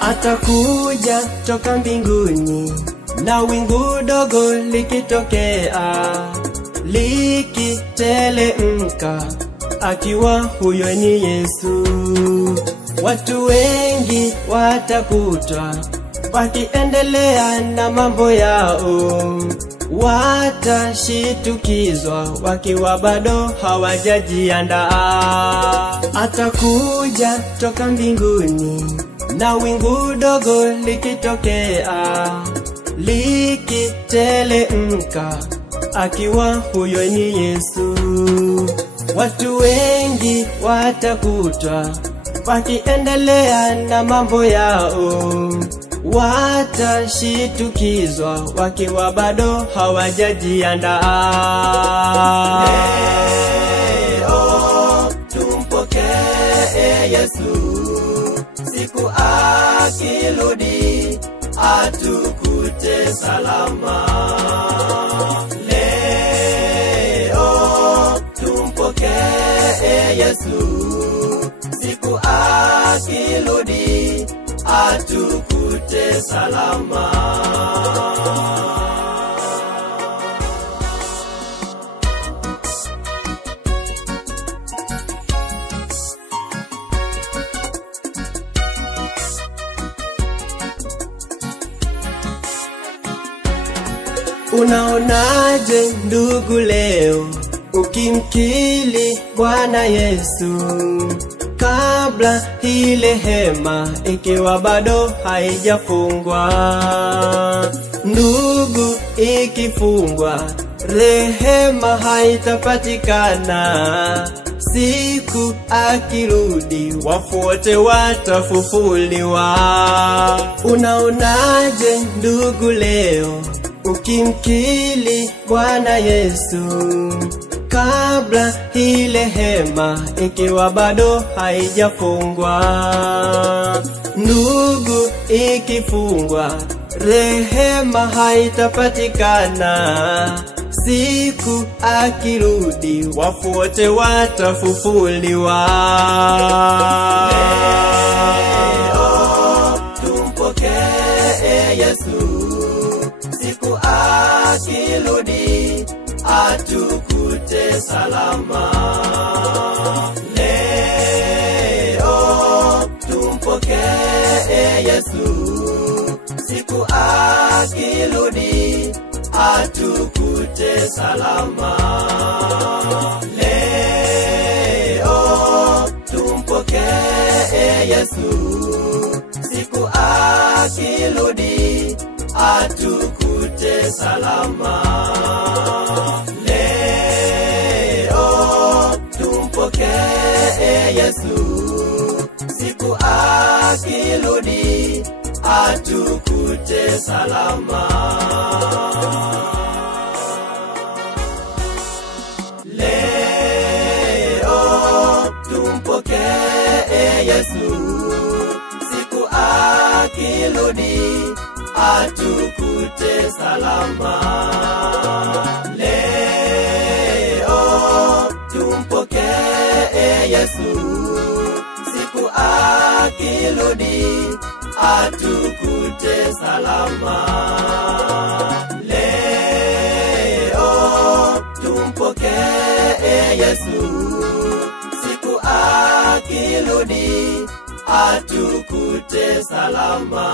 Atakuja toka mbinguni na wingu dogo likitokea, likitelemka, akiwa huyo ni Yesu. Watu wengi watakutwa wakiendelea na mambo yao, watashitukizwa wakiwa bado hawajajiandaa. Atakuja toka mbinguni na wingu dogo likitokea, likitelemka, akiwa huyo ni Yesu. Watu wengi watakutwa wakiendelea na mambo yao, watashitukizwa wakiwa bado hawajajiandaa. Leo tumpokee Yesu, siku akirudi atukute salama. Leo tumpokee Yesu, siku akirudi atukute salama. Unaonaje ndugu leo ukimkili Bwana Yesu, kabla ile hema ikiwa bado haijafungwa? Ndugu, ikifungwa rehema haitapatikana. Siku akirudi wafu wote watafufuliwa. Unaonaje ndugu leo ukimkili Bwana Yesu, kabla ile hema ikiwa bado haijafungwa? Ndugu, ikifungwa rehema haitapatikana. Siku akirudi wafu wote watafufuliwa. Leo tumpokee Yesu, siku akirudi atukute salama. Leo tumpokee Yesu, siku akirudi atukute salama. Leo tumpokee Yesu, siku akirudi atukute salama. Leo tumpokee Yesu, siku akirudi atukute salama. Leo tumpokee Yesu, siku akirudi atukute salama. Leo tumpokee Yesu, siku akirudi atukute salama. Leo tumpokee Yesu, siku akirudi atukute salama.